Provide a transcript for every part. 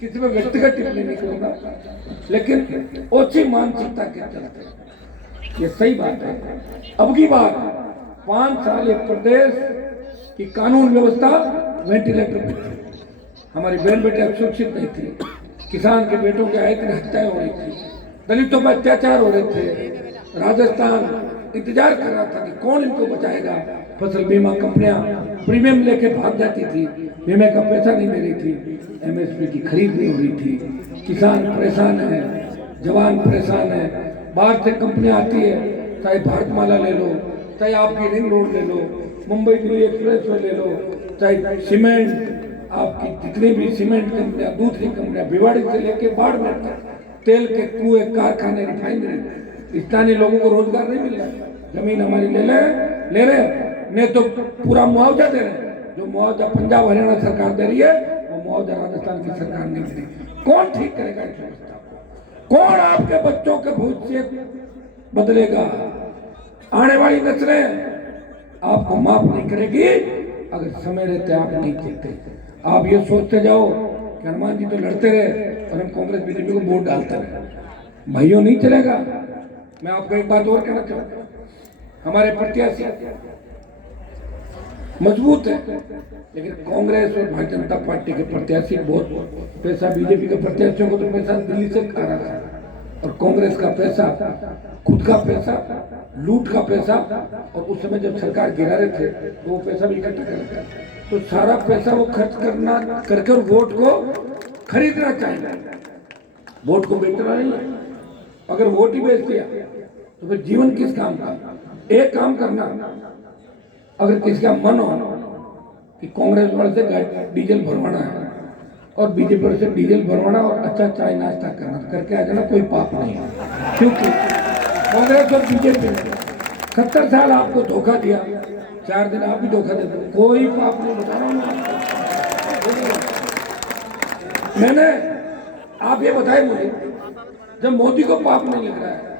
किसी में व्यक्तिगत टिप्पणी नहीं करूंगा, लेकिन ओछी मानसिकता के चलते ये सही बात है। अब की बार 5 साल ये प्रदेश की कानून व्यवस्था वेंटिलेटर पे थी, हमारी बहन बेटियां सुरक्षित नहीं थी, किसान के बेटों के आए दिन हत्याएं हो रही थी, दलितों पर अत्याचार हो रहे थे, राजस्थान इंतजार कर रहा था कि कौन इनको बचाएगा। फसल बीमा कंपनियां प्रीमियम लेके भाग जाती थी, बीमे का पैसा नहीं दे रही थी, एमएसपी की खरीद नहीं हो रही थी, किसान परेशान है, जवान परेशान है, बाहर से कंपनियां आती है, चाहे भारतमाला ले लो, चाहे आपकी रिंग रोड ले लो, मुंबई दिल्ली एक्सप्रेस वे ले लो, चाहे सीमेंट, आपकी जितनी भी सीमेंट कंपनियां, दूसरी कंपनियां, भिवाड़ी से लेके बाड़मेर तक, तेल के कुएं, कारखाने, रिफाइनरी, स्थानीय लोगों को रोजगार नहीं मिल रहा है। जमीन हमारी ले रहे नहीं तो पूरा मुआवजा दे रहे हैं, जो मुआवजा पंजाब हरियाणा सरकार दे रही है वो मुआवजा राजस्थान की सरकार नहीं दे रही। कौन ठीक करेगा इस व्यवस्था को? कौन आपके बच्चों के भविष्य बदलेगा? आने वाली नस्लें आपको माफ नहीं करेगी अगर समय रहते आप नहीं जीते। आप ये सोचते जाओ कि हनुमान जी तो लड़ते रहे और हम कांग्रेस बीजेपी को वोट डालते रहे, भाइयों नहीं चलेगा। मैं आपको एक बात और कहना चाहूंगा, हमारे प्रत्याशी मजबूत है, लेकिन कांग्रेस और भारतीय जनता पार्टी के प्रत्याशी बहुत पैसा, बीजेपी के प्रत्याशियों को तो पैसा दिल्ली से खा रहा है, और कांग्रेस का पैसा खुद का पैसा, लूट का पैसा, और उस समय जब सरकार गिरा रहे थे तो वो पैसा भी इकट्ठा कर रहे थे, तो सारा पैसा वो खर्च करना करके और वोट को खरीदना चाहिए, वोट को बेचना नहीं है। अगर वोट ही बेच दिया तो फिर जीवन किस काम का? एक काम करना, अगर किसका मन हो कि कांग्रेस वाले से डीजल भरवाना है और बीजेपी वाले से डीजल भरवाना और अच्छा चाय नाश्ता करके आ जाना, कोई पाप नहीं है। क्योंकि कांग्रेस और बीजेपी ने 70 साल आपको धोखा दिया, 4 दिन आप भी धोखा देते, कोई पाप नहीं। बता रहा हूँ मैंने, आप ये बताए मुझे, जब मोदी को पाप नहीं लग रहा है,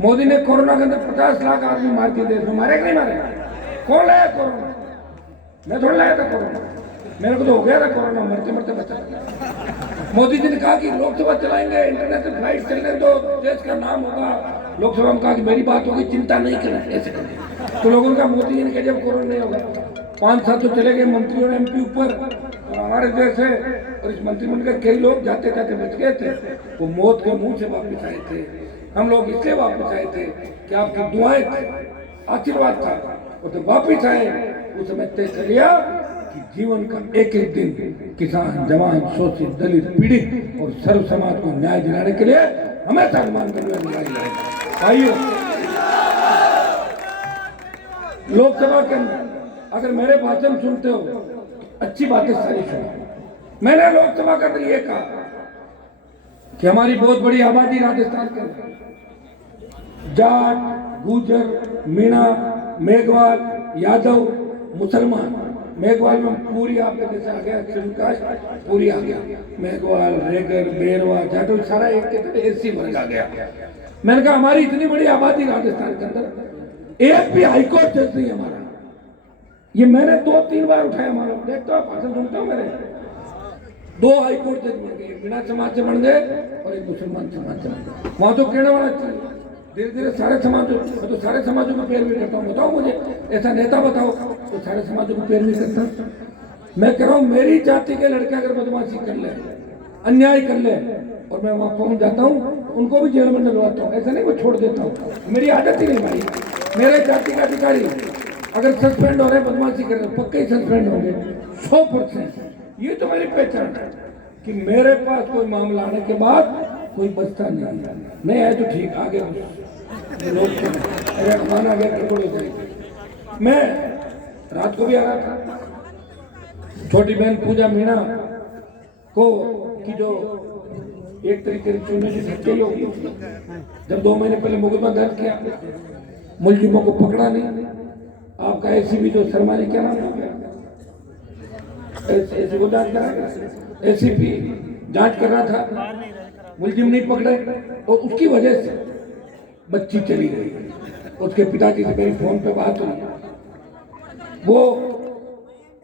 मोदी ने कोरोना के अंदर 50 लाख आदमी मार दिए, देश में मारे कि नहीं मारे? कौन लाया कोरोना? मैं थोड़ा लाया था कोरोना, मेरे को तो हो गया था कोरोना, मरते मरते बचा। मोदी जी ने कहा कि लोकसभा चलाएंगे, इंटरनेशनल फ्लाइट चलने दो, देश का नाम होगा। लोकसभा में कहा कि मेरी बात होगी, चिंता नहीं करें, ऐसे करें। तो लोगों का मोदी जी ने कहा जब कोरोना नहीं होगा, 5 साल तो चले गए मंत्रियों ने एमपी ऊपर, और हमारे देश है, और इस मंत्रिमंडल के कई लोग जाते जाते बच गए थे, वो मौत के मुंह से वापिस आए थे। हम लोग इसलिए वापिस आए थे कि आपकी दुआएं थी, आशीर्वाद था, और जब वापिस आए उस समय तय कर लिया कि जीवन का एक एक दिन किसान, जवान, शोषित, दलित, पीड़ित और सर्व समाज को न्याय दिलाने के लिए हमेशा अनुमान भाइयों, लोकसभा के अंदर अगर मेरे भाषण सुनते हो, अच्छी बातें सारी सुनो। मैंने लोकसभा के अंदर ये कहा कि हमारी बहुत बड़ी आबादी राजस्थान के अंदर, जाट, गुजर, मीणा, मेघवाल, यादव, मुसलमान, मेघवाल में पूरी आपके जैसे आ गया, कास्ट पूरी आ गया, मेघवाल, रेगर, बेरवा, जाटव, सारा एक के तरह एससी वर्ग आ गया। मैंने कहा हमारी इतनी बड़ी आबादी राजस्थान के अंदर, एक भी हाईकोर्ट जज नहीं हमारा। ये मैंने 2-3 बार उठाया, हमारा देखता हूँ, भाषण सुनता हूँ, मेरे 2 हाईकोर्ट जज बन गए, बिना समाज से बन गए और एक मुसलमान समाज से बन गए। वहां तो कहने वाला चाहिए, धीरे धीरे सारे समाजों, मैं तो सारे समाजों को पैरवी करता हूँ। बताओ मुझे ऐसा नेता बताओ तो सारे समाजों को पैरवी करता। मैं कह रहा हूँ मेरी जाति के लड़के अगर बदमाशी कर ले, अन्याय कर ले, और मैं वहाँ पहुँच जाता हूँ, उनको भी जेल में डलवाता हूँ, ऐसा नहीं मैं छोड़ देता हूँ, मेरी आदत ही नहीं भाई। मेरे जाति का अधिकारी अगर सस्पेंड हो रहे, बदमाशी कर रहे, पक्के ही सस्पेंड होंगे 100%। ये तो मेरी पहचान है कि मेरे पास कोई मामला आने के बाद कोई बचता नहीं है तो ठीक आगे लोग अगर हमारा गया गड़बड़ हो जाएगी। मैं रात को भी आ रहा था, छोटी बहन पूजा मीणा को की जो एक तरीके से चुनने की धक्के होगी, जब 2 महीने पहले मुकदमा दर्ज किया, मुलजिमों को पकड़ा नहीं। आपका एसीपी जो शर्मा जी, क्या नाम है, एसी को जांच करा, एसीपी जांच कर रहा था, मुलजिम नहीं पकड़े, और उसकी वजह से बच्ची चली गई। उसके पिताजी से मेरी फोन पे बात हुई, वो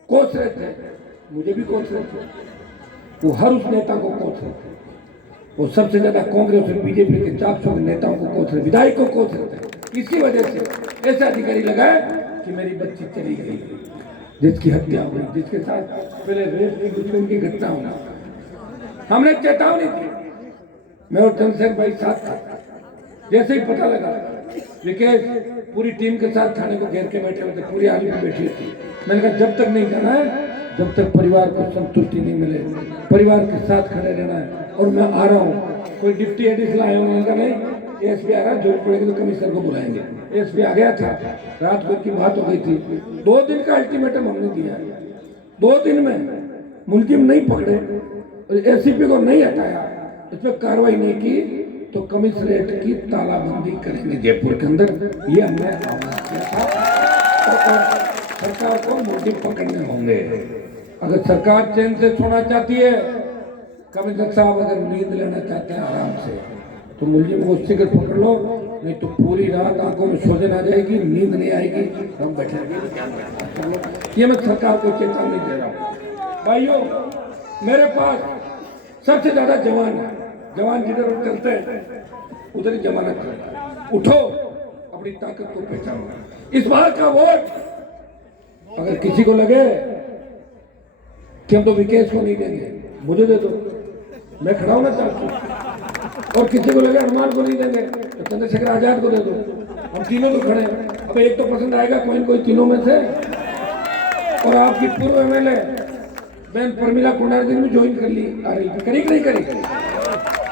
कोस रहे थे, मुझे भी कोस रहे थे, वो हर उस नेता को कोस रहे थे। वो सबसे ज्यादा कांग्रेस और बीजेपी के 400 के नेताओं को कोस रहे, विधायक को कोस रहे थे। इसी वजह से ऐसा अधिकारी लगाए कि मेरी बच्ची चली गई, जिसकी हत्या हुई, जिसके साथ पहले रेप की दुश्मन की घटना हुई, हमने चेतावनी दी। मैं और चंद्रशेखर भाई साथ था। जैसे ही पता लगा, विकेश पूरी टीम के साथ थाने को घेर के बैठे हुए थे, पूरी आर्मी बैठी थी। मैंने कहा जब तक नहीं जाना है, जब तक परिवार को संतुष्टि नहीं मिले, परिवार के साथ खड़े रहना है। और मैं आ रहा हूँ, कोई डिप्टी एडिशनल आया, उन्होंने कहा नहीं एसपी आ रहा, जरूरत पड़ेगी तो कमिश्नर को बुलाएंगे। एसपी आ गया था, रात को की बात हो गई थी। 2 दिन का अल्टीमेटम हमने दिया, 2 दिन में मुलजिम नहीं पकड़े और एसीपी को नहीं हटाया, इस पर कार्रवाई नहीं की तो कमिश्नरेट की तालाबंदी करेंगे जयपुर के अंदर। ये हमने आह्वान किया था। सरकार को मुलजिम पकड़ने होंगे। अगर सरकार चैन से सोना चाहती है, कमिश्नर साहब अगर नींद लेना चाहते हैं आराम से, तो मुलजिम को शीघ्र पकड़ लो, नहीं तो पूरी रात आंखों में सोजन आ जाएगी, नींद नहीं आएगी, हम बैठेंगे। ये मैं सरकार को चेतावनी दे रहा हूँ। भाइयों, मेरे पास सबसे ज्यादा जवान है, जवान जिधर चलते हैं उधर ही जमानत करता है। उठो, अपनी ताकत को पहचानो। इस बार का वोट अगर किसी को लगे कि हम तो विकेश को नहीं देंगे, मुझे दे दो, मैं खड़ा होना चाहता हूँ। और किसी को लगे हनुमान को नहीं देंगे तो चंद्रशेखर आजाद को दे दो, हम तीनों तो खड़े हैं। अब एक तो पसंद आएगा कोई न कोई तीनों में से। और आपकी पूर्व एमएलए बहन प्रमिला कुंडार भी ज्वाइन कर ली, करी नहीं करी,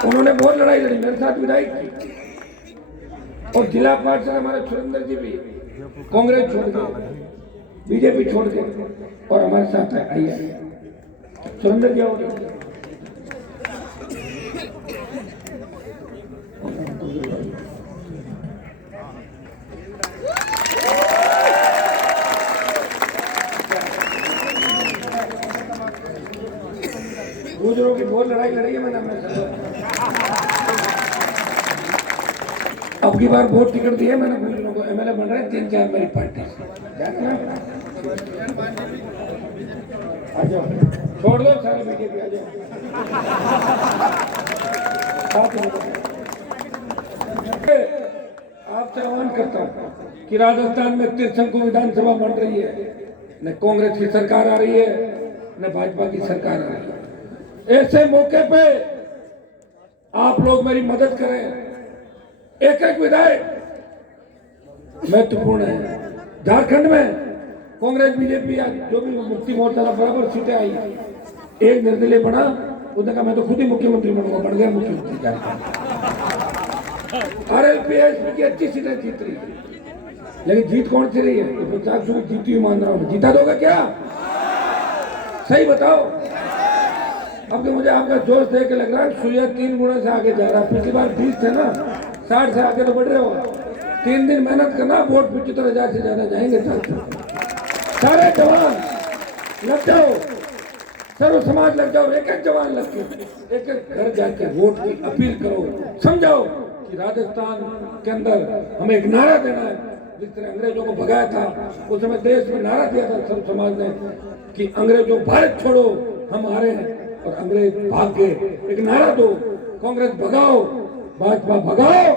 उन्होंने बहुत लड़ाई लड़ी, मेरे साथ विधायक थी। और जिला पार्षद हमारे सुरेंद्र जी भी कांग्रेस छोड़ के, बीजेपी छोड़ के और हमारे साथ आइए। सुरेंद्र जी आओ। गुजरों की बहुत लड़ाई लड़ी है मैंने अपने साथ। अब की बार वोट टिकट दिए मैंने गुजरों को, एमएलए बन रहे 3-4 मेरी पार्टी से। आ जाओ, छोड़ दो सारे बीजेपी, आ जाओ। आपसे आह्वान करता हूँ कि राजस्थान में त्रिशंकु विधानसभा बन रही है, न कांग्रेस की सरकार आ रही है, न भाजपा की सरकार आ रही है। ऐसे मौके पे आप लोग मेरी मदद करें। एक एक विधायक महत्वपूर्ण है। झारखंड में कांग्रेस बीजेपी जो भी मुक्ति मोर्चा बराबर सीटें आई, एक निर्दलीय बना, उसने कहा मैं तो खुद ही मुख्यमंत्री बनूंगा, बन गया मुख्यमंत्री झारखंड। आरएलपीएस की अच्छी सीटें जीत रही है, लेकिन जीत कौन सी रही है? 50 जीती हुई मान रहा हूँ, जीता दोगे क्या? सही बताओ। अब कि मुझे आपका जोश देख के लग रहा है सूर्य 3 गुना से आगे जा रहा है। पिछली बार 20 थे ना, 60 से आगे तो बढ़ रहे हो। 3 दिन मेहनत करना, वोट 75,000 से ज्यादा जाएंगे। सारे जवान लग जाओ, सर्व समाज लग जाओ, एक एक जवान लग के एक एक घर जाकर वोट की अपील करो। समझाओ कि राजस्थान के अंदर हमें एक नारा देना है। जिस तरह अंग्रेजों को भगाया था, उस समय देश में नारा दिया था सर्व समाज ने कि अंग्रेजों भारत छोड़ो, हम आ रहे हैं, और अंग्रेज भाग गए। एक नारा दो, कांग्रेस भगाओ, भाजपा भगाओ,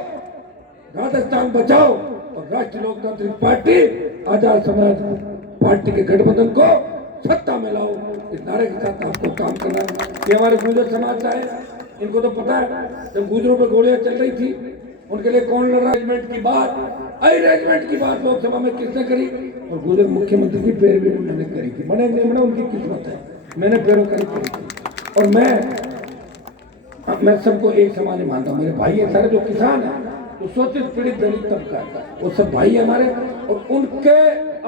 राजस्थान बचाओ, और राष्ट्रीय लोकतांत्रिक पार्टी आजाद समाज पार्टी के गठबंधन को सत्ता में लाओ। इस नारे के साथ आपको काम करना है। ये हमारे गुर्जर समाज का है, इनको तो पता है जब गुजरों पर गोलियां चल रही थी उनके लिए कौन लड़ रहा। रेजिमेंट की बात, रेजिमेंट की बात लोकसभा में किसने करी? और गुजर मुख्यमंत्री की पैरवी उन्होंने करी थी। बने नहीं बना उनकी किस्मत है, मैंने पैरों करी थी। और मैं सबको एक समान मानता हूँ। मेरे भाई है सारे जो किसान है, तो शोषित पीड़ित दलित तबका है, वो सब भाई है हमारे, और उनके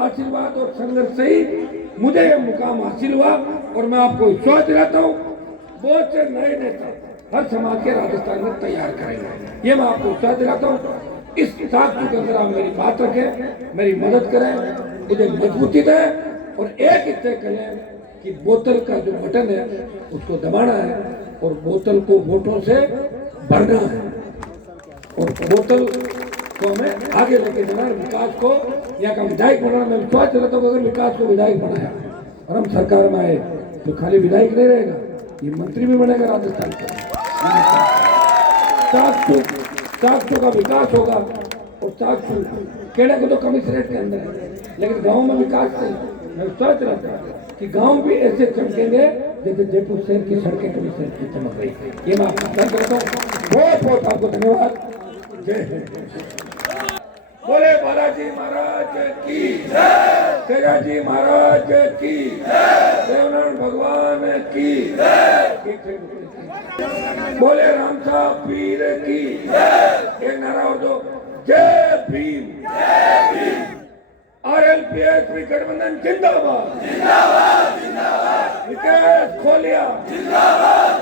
आशीर्वाद और संघर्ष से ही मुझे यह मुकाम हासिल हुआ। और मैं आपको विश्वास दिलाता हूँ, बहुत से नए नेता हर समाज के राजस्थान में तैयार करेंगे, ये मैं आपको विश्वास दिलाता हूँ। इस साक्ष्य के अंदर आप मेरी बात रखें, मेरी मदद करें, मुझे मजबूती दें, और एक ही तय करें कि बोतल का जो बटन है उसको दबाना है और बोतल को वोटों से भरना है, और बोतल को हमें आगे लेके जाना है। विकास को यहाँ का विधायक बनाना, मैं विश्वास दिलाता हूँ अगर विकास को विधायक बनाया और हम सरकार में आए तो खाली विधायक नहीं रहेगा, ये मंत्री भी बनेगा राजस्थान का। चाकचू का विकास होगा और चाकचू केड़ा को तो कमिश्नरेट के अंदर है, लेकिन गांव में विकास नहीं। मैं सोच रहा था कि गांव भी ऐसे चमकेंगे जैसे जयपुर शहर की सड़कें कमिश्नरेट की चमक गई। ये मैं आपको करता हूँ। बहुत बहुत आपको धन्यवाद। जय हिंद। बोले बालाजी महाराज की जय, तेजाजी महाराज की जय, देवनारायण भगवान की जय, बोले रामसा पीर की जय। एक नारा हो दो, जय भीम, जय भीम। RLPS गठबंधन जिंदाबाद, जिंदाबाद, जिंदाबाद। विकास खोलिया जिंदाबाद।